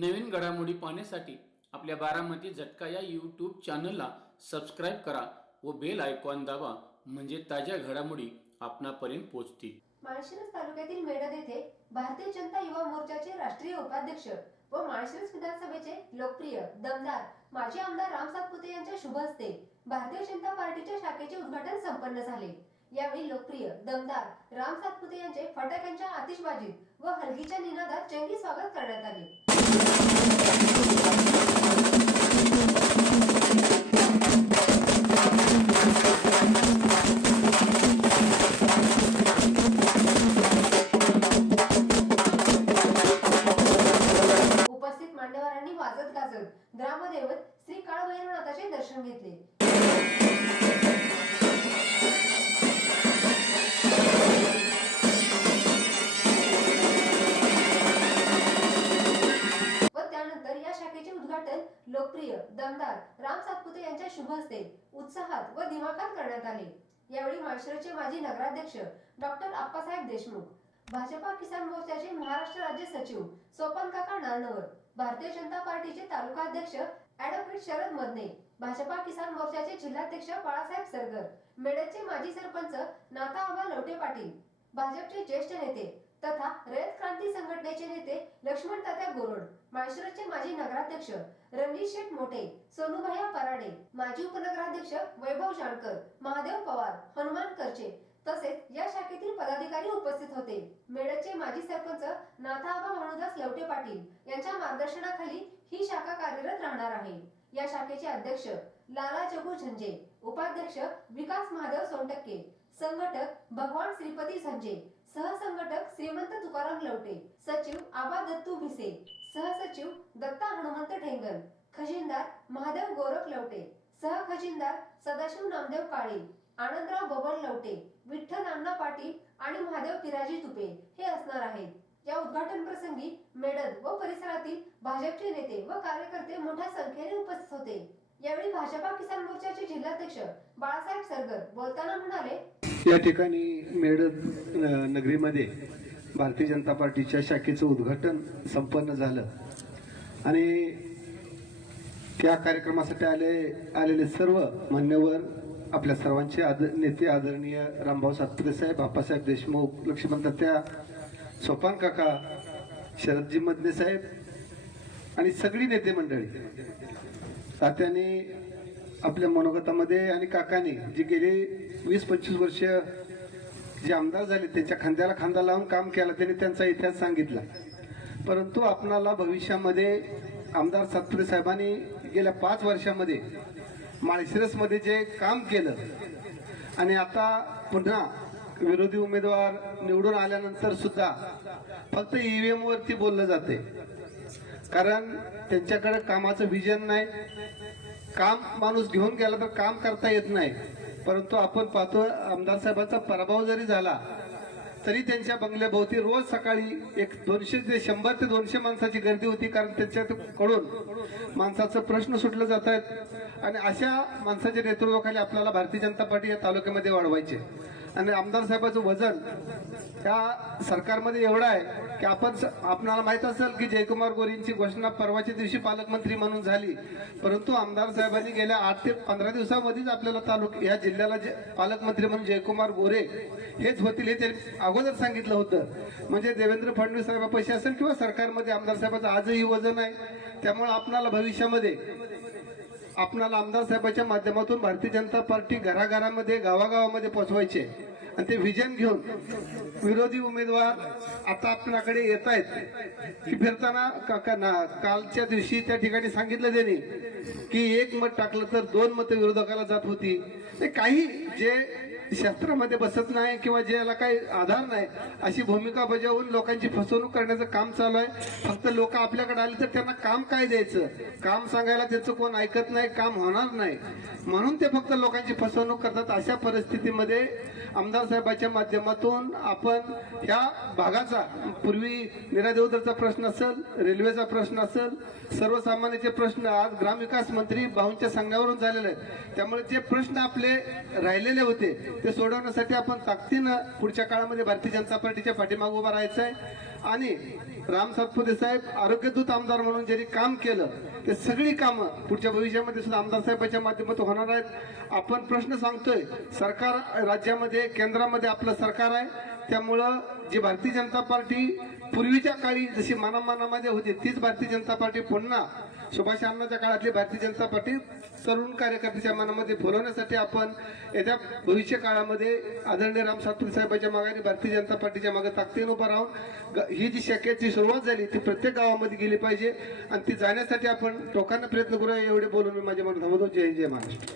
नवीन घडामोडी पाहण्यासाठी आपल्या बारामती झटका या यूट्यूब चॅनलला सबस्क्राईब करा व बेल आयकॉन दाबा म्हणजे ताज्या घडामोडी आपणापर्यंत पोहोचतील. माळशिरस तालुक्यातील मेडद येथे भारतीय जनता युवा मोर्चाचे राष्ट्रीय उपाध्यक्ष व माळशिरस विधानसभेचे लोकप्रिय दमदार माजी आमदार राम सातपुते यांच्या शुभ हस्ते भारतीय जनता पार्टीच्या शाखेचे उद्घाटन संपन्न झाले. यावेळी लोकप्रिय दमदार राम सातपुते यांचे फटाक्यांच्या आतिषबाजीत व हलगीच्या निनादात चंगी स्वागत करण्यात आले. उपस्थित मान्यवरांनी वाजत गाजत ग्रामदैवत श्री काळभैरवनाथाचे दर्शन घेतले. उद्घाटन लोकप्रिय दमदार राम सातपुते यांच्या शुभ हस्ते उत्साहात व दिमाखात करण्यात आले. यावेळी माळशिरसचे माजी नगराध्यक्ष डॉक्टर आप्पासाहेब देशमुख भाजपा किसान मोर्चाचे महाराष्ट्र राज्य सचिव सोपन काका नारनवर भारतीय जनता पार्टीचे तालुका अध्यक्ष ऍडव्होकेट शरद मदने भाजपा किसान मोर्चाचे जिल्हाध्यक्ष बाळासाहेब सरगर मेडचे माजी सरपंच नाथा आबा लवटे पाटील भाजपचे ज्येष्ठ नेते तथा रयत क्रांती संघटनेचे नेते लक्ष्मण तात्या गोरड माळशिरसचे माजी नगराध्यक्ष रणजित शेठ मोठे सोनूभैया पराडे माजी उपनगराध्यक्ष वैभव जानकर महादेव पवार हनुमान करचे तसेच या शाखेतील पदाधिकारी उपस्थित होते. मेळचे माजी सरपंच नाथाबा भानुदास लवटे पाटील यांच्या मार्गदर्शनाखाली ही शाखा कार्यरत राहणार आहे. या शाखेचे अध्यक्ष लाला जगू झंजे उपाध्यक्ष विकास महादेव सोनटक्के संघटक भगवान श्रीपती संजय सहसंघटक श्रीमंत तुकाराम लवटे सचिव आबा दत्तू भिसे सहसचिव दत्ता हनुमंत ठेंगल खजिनदार महादेव गोरख लवटे सहखजिनदार सदाशिव नामदेव काळे आनंदराव बबन लवटे विठ्ठल अण्णा पाटील आणि महादेव पिराजी तुपे हे असणार आहेत. या उद्घाटन प्रसंगी मेडल व परिसरातील भाजपचे नेते व कार्यकर्ते मोठ्या संख्येने उपस्थित होते. यावेळी भाजपा किसान मोर्चाचे जिल्हाध्यक्ष बाळासाहेब सरगर बोलताना म्हणाले या ठिकाणी मेडद नगरीमध्ये भारतीय जनता पार्टीच्या शाखेचं उद्घाटन संपन्न झालं. आणि त्या कार्यक्रमासाठी आले आलेले सर्व मान्यवर आपल्या सर्वांचे आदर नेते आदरणीय रामभाऊ सातपुते साहेब बाप्पासाहेब देशमुख लक्ष्मण त्या सोपान काका शरदजी मदने साहेब आणि सगळी नेते मंडळी. तात्याने आपल्या मनोगतामध्ये आणि काकाने जी गेली वीस पंचवीस वर्ष जे आमदार झाले त्यांच्या खांद्याला खांदा लावून काम केलं त्यांनी त्यांचा इतिहास सांगितला. परंतु आपणाला भविष्यामध्ये आमदार सातपुरे साहेबांनी गेल्या पाच वर्षामध्ये माळशिरसमध्ये जे काम केलं आणि आता पुन्हा विरोधी उमेदवार निवडून आल्यानंतर सुद्धा फक्त ईव्हीएम वरती बोललं जाते. कारण त्यांच्याकडे कामाचं विजन नाही. काम माणूस घेऊन गेला तर काम करता येत नाही. परंतु आपण पाहतो आमदार साहेबांचा पराभव जरी झाला तरी त्यांच्या बंगल्याभोवती रोज सकाळी एक दोनशे ते शंभर ते दोनशे माणसाची गर्दी होती कारण त्यांच्याकडून माणसाचं प्रश्न सुटले जात आहेत. आणि अशा माणसाच्या नेतृत्वाखाली आपल्याला भारतीय जनता पार्टी या तालुक्यामध्ये वाढवायचे आणि आमदार साहेबाचं वजन त्या सरकारमध्ये एवढं आहे की आपण स- आपणाला माहीत असेल की जयकुमार गोरींची घोषणा परवाच्या दिवशी पालकमंत्री म्हणून झाली. परंतु आमदार साहेबांनी गेल्या आठ ते पंधरा दिवसामध्येच आपल्याला तालुक या जिल्ह्याला जे पालकमंत्री म्हणून जयकुमार गोरे हेच होतील हे ते अगोदर सांगितलं होतं. म्हणजे देवेंद्र फडणवीस साहेबापाशी असेल किंवा सरकारमध्ये आमदार साहेबाचं आजही वजन आहे त्यामुळे आपणाला भविष्यामध्ये आपणाला आमदार साहेबांच्या माध्यमातून भारतीय जनता पार्टी घराघरामध्ये गावागावामध्ये पोहोचवायचे. आणि ते विजन घेऊन विरोधी उमेदवार आता आपल्याकडे येत आहेत की फिरताना काका ना- कालच्या दिवशी त्या ठिकाणी सांगितलं त्यांनी की एक मत टाकलं तर दोन मतं विरोधकाला जात होती. ते काही जे शास्त्रामध्ये बसत नाही किंवा ज्याला काही आधार नाही अशी भूमिका बजावून लोकांची फसवणूक करण्याचं काम चालू आहे. फक्त लोक आपल्याकडे आले तर त्यांना काम काय द्यायचं? काम सांगायला त्याचं कोण ऐकत नाही काम होणार नाही. म्हणून ते फक्त लोकांची फसवणूक करतात. अशा परिस्थितीमध्ये आमदार साहेबाच्या माध्यमातून आपण ह्या भागाचा पूर्वी निरादेवदरचा प्रश्न असेल रेल्वेचा प्रश्न असेल सर्वसामान्याचे प्रश्न आज ग्रामविकास मंत्री भाऊंच्या सांगण्यावरून झालेले आहेत. त्यामुळे जे प्रश्न आपले राहिलेले होते ते सोडवण्यासाठी आपण ताकदीनं पुढच्या काळामध्ये भारतीय जनता पार्टीच्या पाठीमाग उभा राहायचं आहे आणि राम सातपुते साहेब आरोग्यदूत आमदार म्हणून ज्यांनी काम केलं ते सगळी कामं पुढच्या भविष्यामध्ये सुद्धा आमदार साहेबांच्या माध्यमातून होणार आहेत. आपण प्रश्न सांगतोय सरकार राज्यामध्ये केंद्रामध्ये आपलं सरकार आहे. त्यामुळं जी भारतीय जनता पार्टी पूर्वीच्या काळी जशी मनामनामध्ये होती तीच भारतीय जनता पार्टी पुन्हा सुभाष अण्णाच्या काळातली भारतीय जनता पार्टी तरुण कार्यकर्त्याच्या मनामध्ये फुलवण्यासाठी आपण येत्या भविष्य काळामध्ये आदरणीय राम सातपुते साहेबांच्या मागे भारतीय जनता पार्टीच्या मागे ताकदीनं उभं राहून ग- ही जी शक्याची सुरुवात झाली ती प्रत्येक गावामध्ये गेली पाहिजे आणि ती जाण्यासाठी आपण टोकांना प्रयत्न करूया एवढे बोलून मी माझ्या मनात थांबवतो. जय जय महाराष्ट्र.